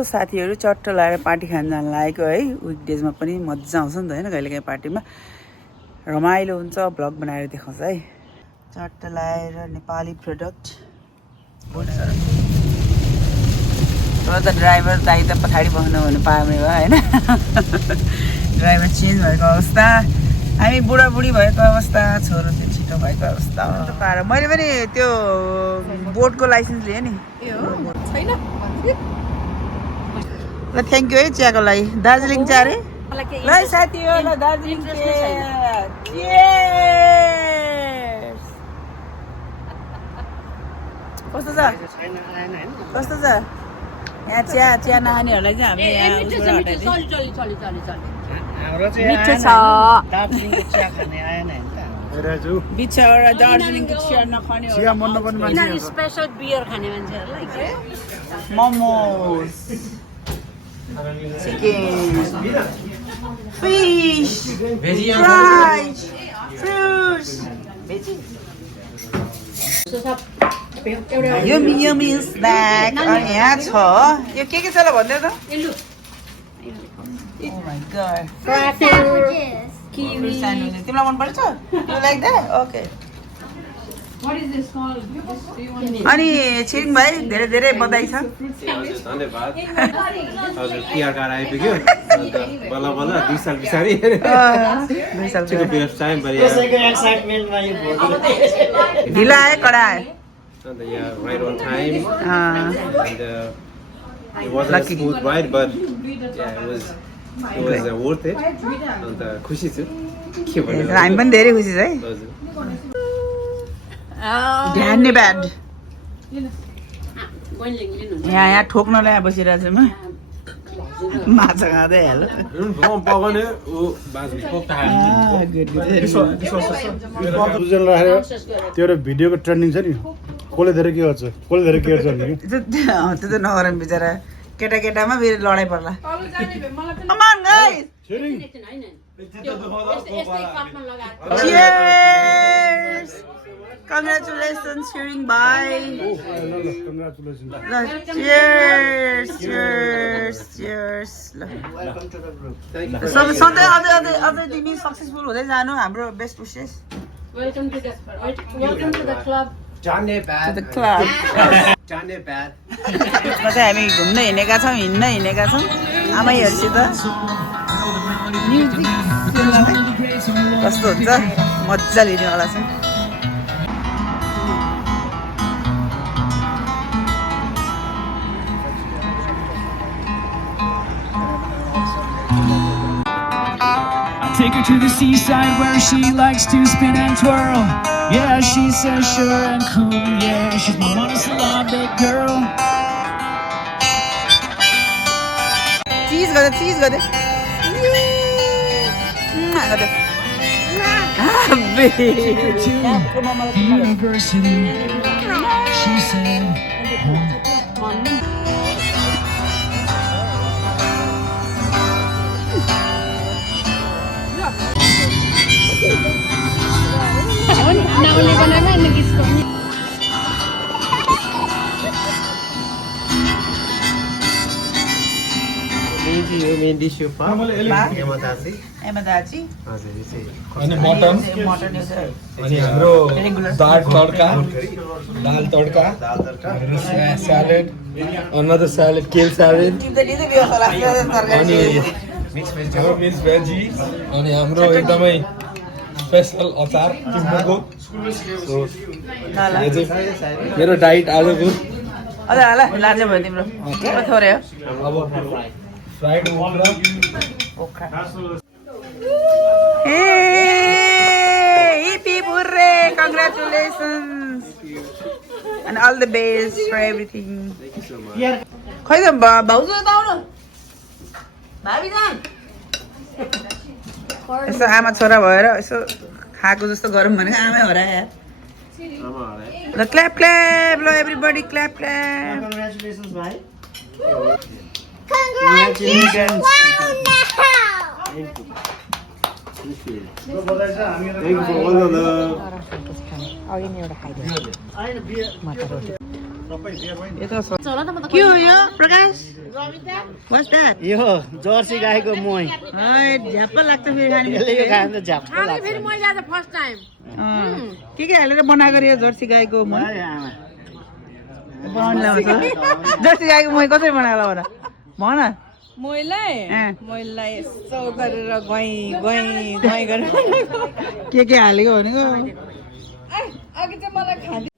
Hello साथीहरू, चट्ट लगाएर पार्टी खान जान लागेको है। विकडेजमा पनि मजा आउँछ नि त हैन, कहिलेकाहीँ पार्टीमा रमाइलो हुन्छ। भ्लग बनाएर देखाउँछ है। चट्ट लगाएर नेपाली प्रोडक्ट त ड्राइभर दाइ त पछाडि बस्नु भन्नु पार्ने भयो हैन। ड्राइभर चेन्ज भएको अवस्था, हामी बुढाबुढी भएको अवस्था, छोरो चाहिँ छिटो भएको अवस्था। मैले पनि त्यो बोटको लाइसेन्स लिएँ नि। छैन ल थ्याङ्क यू है चियाको लागि। दार्जिलिङ चिया रे ल साथी हो। ल दार्जिलिङ कस्तो छ कस्तो छ यहाँ चिया नखानेहरूलाई चाहिँ हामीले यहाँ मिठो छ। बिचबाट दार्जिलिङको चिया नखाने स्पेशल बियर खाने मान्छेहरूलाई momos, chicken, fish, fries, fruits, yummy yummy snack. अनि यहाँ छ यो के छ ल भन्दै त। Oh my god. Kiwi sandwiches. तिमीलाई मन पर्छ? You like that? Okay. What is this called? अनि छिरिङ भाइ धेरै धेरै बधाई छ। धन्यवाद। हजुर PR कार्ड आइपुग्यो। बल्ल बल्ल 2 साल पछाडि। 2 साल Took a bit of time, but yeah. ढिला आयो कडा आयो। And yeah, right on time. And it wasn't a Lucky. smooth ride, but yeah, it was worth it. And खुसी छु। के भन्नु? हामी पनि धेरै खुसी छ है। हजुर। धन्यवाद। यहाँ ठोक्नलाई बसिरहेको छु म। माछा खाँदै हाल। पकाउने उ बाजु कोक्ता त्यो भिडियोको ट्रेन्डिङ छ नि, कसले धेरै के गर्छ कसले धेरै के गर्छ भने त्यो त नगरौँ बिचरा, केटाकेटामा फेरि लडाइँ पर्ला। Come on guys. Cheers. Congratulations Shiring bhai. Cheers. Cheers. सधैँ अझै तिमी सक्सेसफुल हुँदै जानु। हाम्रो best wishes. Welcome to the club. To the club. चाहिँ हामी घुम्न हिँडेका छौँ, हिँडेका छौँ आमैहरूसित। म्युजिक कस्तो हुन्छ, मजा लिनेवाला छ। Take her to the seaside where she likes to spin and twirl. Yeah, she says sure and cool. Yeah, she's my monosyllabic girl. चीज गर्दै University, she said. मेन डिस यो पा एमदासी हजुर यो चाहिँ अनि मटन अनि हाम्रो दाल तड्का salad another salad kale salad अनि मिक्स भेजी अनि हाम्रो एकदमै स्पेशल अचार टिम्बुको। मेरो डाइट आजको अझ हाल लाजे भयो तिम्रो थोरै हो। अब fried Okha. Hippie hooray! Congratulations and all the best for everything. खै त भाउजू त आउनु भाबी जान। यसो आमा छोरा भएर यसो खाएको जस्तो गरौँ भनेको आमै हो र यार। ल क्ल्याप ल एभ्रीबडी क्ल्याप। Congratulations भाइ। Congratulations. Thank you for all the love. यो त के हो यो प्रकाश वाट्स द्याट यो जर्सी गाईको मोही झ्याप्प लाग्छ फेरि खाने यसले यो खायो भने त झ्याप्प खाने लाग्छ फेरि मैले आज फर्स्ट टाइम के हालेर बनाएको यो जर्सी गाईको मही आमा बनाउनु लाउँछ जर्सी गाईको मही कसरी बनाएको भन भन मैले अँ। मैले यसो गरेर गएँ गरेर के हालेको भनेको अघि चाहिँ मलाई खाँदै